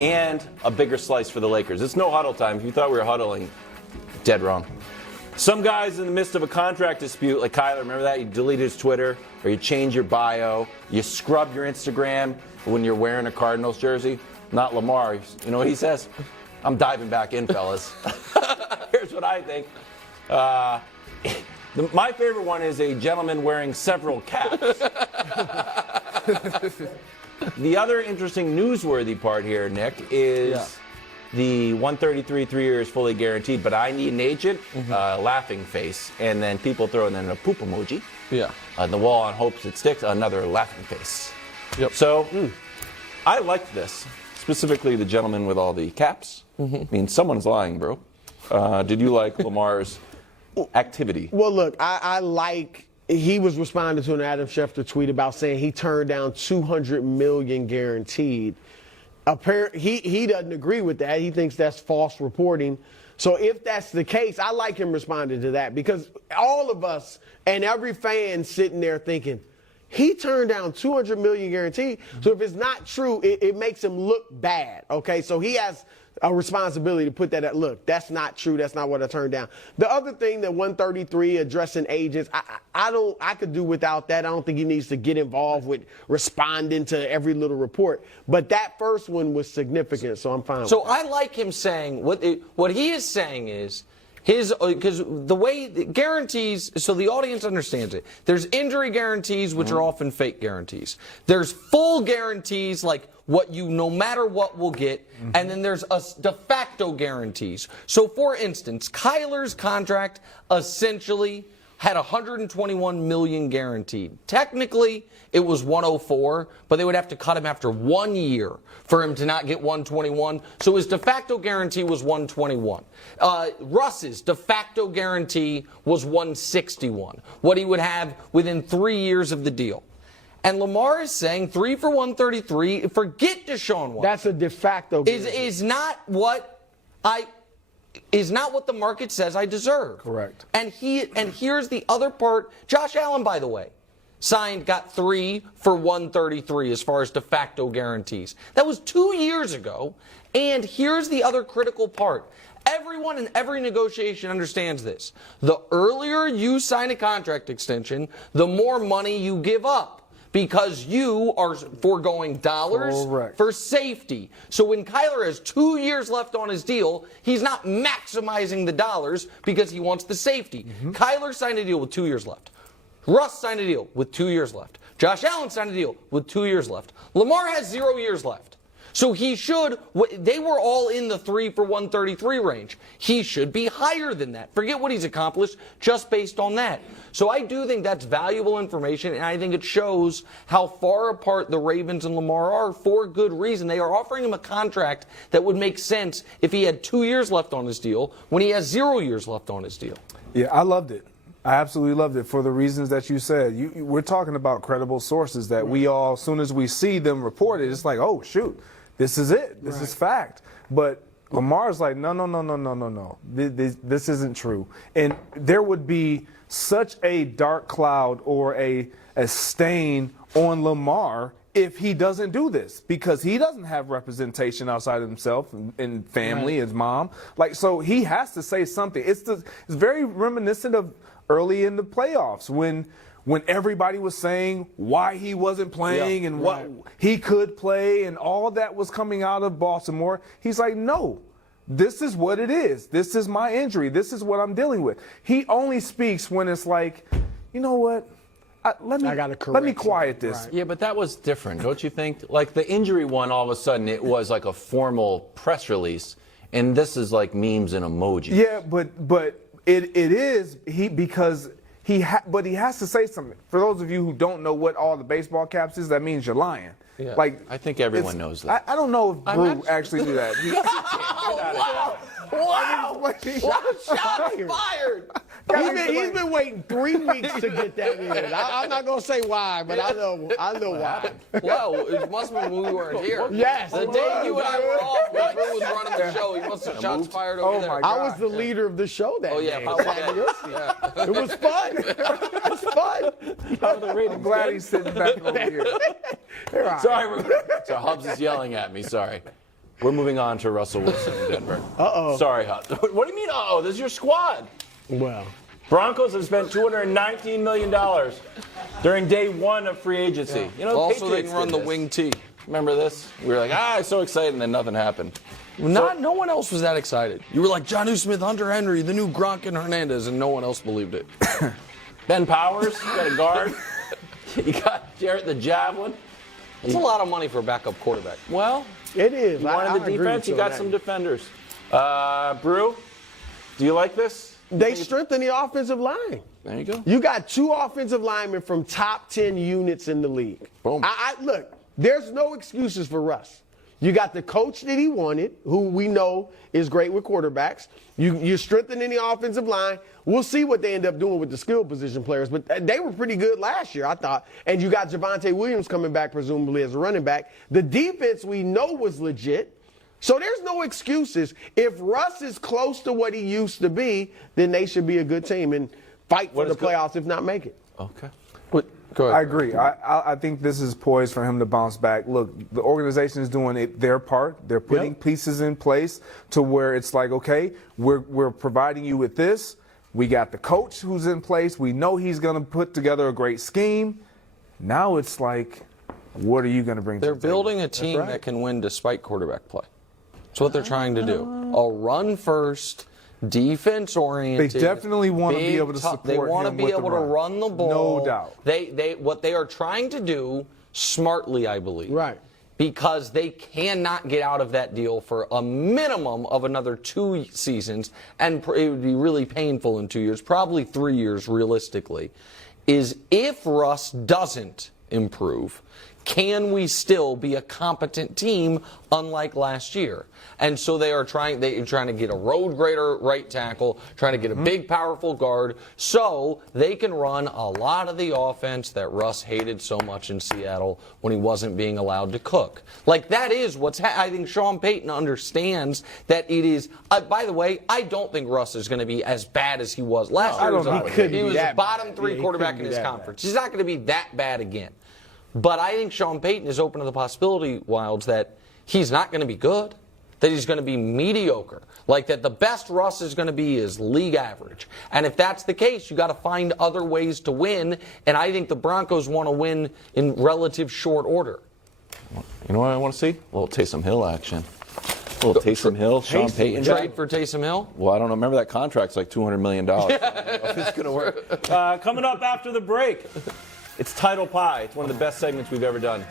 and a bigger slice for the Lakers. It's no huddle time. If you thought we were huddling, dead wrong. Some guys in the midst of a contract dispute, like Kyler, remember that? You delete his Twitter, or you change your bio, you scrub your Instagram when you're wearing a Cardinals jersey. Not Lamar. You know what he says? I'm diving back in, fellas. Here's what I think. My favorite one is a gentleman wearing several caps. The other interesting newsworthy part here, Nick, is the 133 3 years fully guaranteed, but I need an agent, laughing face, and then people throwing in a poop emoji. Yeah. On the wall on hopes it sticks, another laughing face. Yep. So I liked this, specifically the gentleman with all the caps. I mean, someone's lying, bro. Did you like Lamar's activity? Well, look, I like. He was responding to an Adam Schefter tweet about saying he turned down $200 million guaranteed. Apparently, he doesn't agree with that. He thinks that's false reporting. So if that's the case, I like him responding to that, because all of us and every fan sitting there thinking, he turned down $200 million guaranteed. So if it's not true, it makes him look bad. Okay, so he has a responsibility to put that at, look, that's not true. That's not what I turned down. The other thing that 133 addressing agents, I could do without that. I don't think he needs to get involved with responding to every little report. But that first one was significant, so I'm fine with that. I like him saying what he is saying is because the way guarantees, so the audience understands it. There's injury guarantees, which are often fake guarantees. There's full guarantees, like what you no matter what will get, and then there's de facto guarantees. So for instance, Kyler's contract essentially had $121 million guaranteed. Technically, it was 104, but they would have to cut him after 1 year for him to not get 121. So his de facto guarantee was 121. Russ's de facto guarantee was 161, what he would have within 3 years of the deal. And Lamar is saying 3 for 133. Forget Deshaun Watson. That's a de facto guarantee. Is not what the market says I deserve. Correct. And here's the other part. Josh Allen, by the way, got 3 for 133 as far as de facto guarantees. That was 2 years ago. And here's the other critical part. Everyone in every negotiation understands this. The earlier you sign a contract extension, the more money you give up, because you are foregoing dollars for safety. So when Kyler has 2 years left on his deal, he's not maximizing the dollars because he wants the safety. Kyler signed a deal with 2 years left. Russ signed a deal with 2 years left. Josh Allen signed a deal with 2 years left. Lamar has 0 years left. So he should, they were all in the 3 for 133 range. He should be higher than that. Forget what he's accomplished just based on that. So I do think that's valuable information, and I think it shows how far apart the Ravens and Lamar are for good reason. They are offering him a contract that would make sense if he had 2 years left on his deal when he has 0 years left on his deal. Yeah, I loved it. I absolutely loved it for the reasons that you said. We're talking about credible sources that we all, as soon as we see them report it, it's like, oh, shoot. This is it. This is fact. But Lamar's like, no. This isn't true. And there would be such a dark cloud or a stain on Lamar if he doesn't do this, because he doesn't have representation outside of himself and family, his mom. Like, so he has to say something. It's very reminiscent of early in the playoffs when everybody was saying why he wasn't playing and what he could play and all that was coming out of Baltimore. He's like, no, this is what it is. This is my injury. This is what I'm dealing with. He only speaks when it's like, you know what? Let me quiet this. Yeah, but that was different, don't you think? Like the injury one, all of a sudden, it was like a formal press release, and this is like memes and emojis. Yeah, but it is because but he has to say something. For those of you who don't know what all the baseball caps is, that means you're lying. Yeah. Like, I think everyone knows that. I don't know if Brew actually knew that. Wow! Shots fired! He's been waiting 3 weeks to get that in. I'm not going to say why, but I know why. Wow, it must have been when we weren't here. Yes. The day you and I were off, when Drew was running the show, he must have shots fired over there. I was the leader of the show that day. Yeah. It was fun. It was fun. I'm glad he's sitting back over here. Sorry, so Hubs is yelling at me. Sorry. We're moving on to Russell Wilson in Denver. Uh-oh. Sorry, Hut. What do you mean, uh-oh? This is your squad. Well, Broncos have spent $219 million during day one of free agency. You know, Also, they Patriots can run did the this. wing T. Remember this? We were like, so excited, and then nothing happened. No one else was that excited. You were like, Jonnu Smith, Hunter Henry, the new Gronk and Hernandez, and no one else believed it. Ben Powers, you got a guard. You got Jarrett the Javelin. It's a lot of money for a backup quarterback. Well, it is. you I wanted the agree defense, with you on got that. some defenders. Brew, do you like this? They strengthened the offensive line. There you go. You got 2 offensive linemen from top 10 units in the league. Boom. Look, there's no excuses for Russ. You got the coach that he wanted, who we know is great with quarterbacks. You're strengthening the offensive line. We'll see what they end up doing with the skill position players, but they were pretty good last year, I thought. And you got Javonte Williams coming back, presumably, as a running back. The defense we know was legit. So there's no excuses. If Russ is close to what he used to be, then they should be a good team and fight for the playoffs, if not make it. Okay. Go ahead. I agree. I think this is poised for him to bounce back. Look, the organization is doing their part. They're putting pieces in place to where it's like, okay, we're providing you with this. We got the coach who's in place. We know he's going to put together a great scheme. Now it's like, what are you going to bring They're to the table? building a team that can win despite quarterback play. That's what they're trying to do. A run first, defense oriented. They definitely want to be able to support They want to him be with the able to run the ball. No doubt. What they are trying to do smartly, I believe. Right. Because they cannot get out of that deal for a minimum of another 2 seasons, and it would be really painful in 2 years, probably 3 years realistically, is if Russ doesn't improve, can we still be a competent team unlike last year? And so they're trying to get a road grader right tackle, trying to get a big, powerful guard, so they can run a lot of the offense that Russ hated so much in Seattle when he wasn't being allowed to cook. Like, that is what's I think Sean Payton understands that it is. By the way, I don't think Russ is going to be as bad as he was last year. He was a bottom 3 quarterback in his conference. He's not going to be that bad again. But I think Sean Payton is open to the possibility, Wilds, that he's not going to be good, that he's going to be mediocre, like that the best Russ is going to be is league average. And if that's the case, you got to find other ways to win. And I think the Broncos want to win in relative short order. You know what I want to see? A little Taysom Hill action. A little Taysom Hill, Sean Payton. Trade for Taysom Hill? Well, I don't know. Remember that contract's like $200 million. I don't know if it's going to work. Coming up after the break, it's Title Pie. It's one of the best segments we've ever done.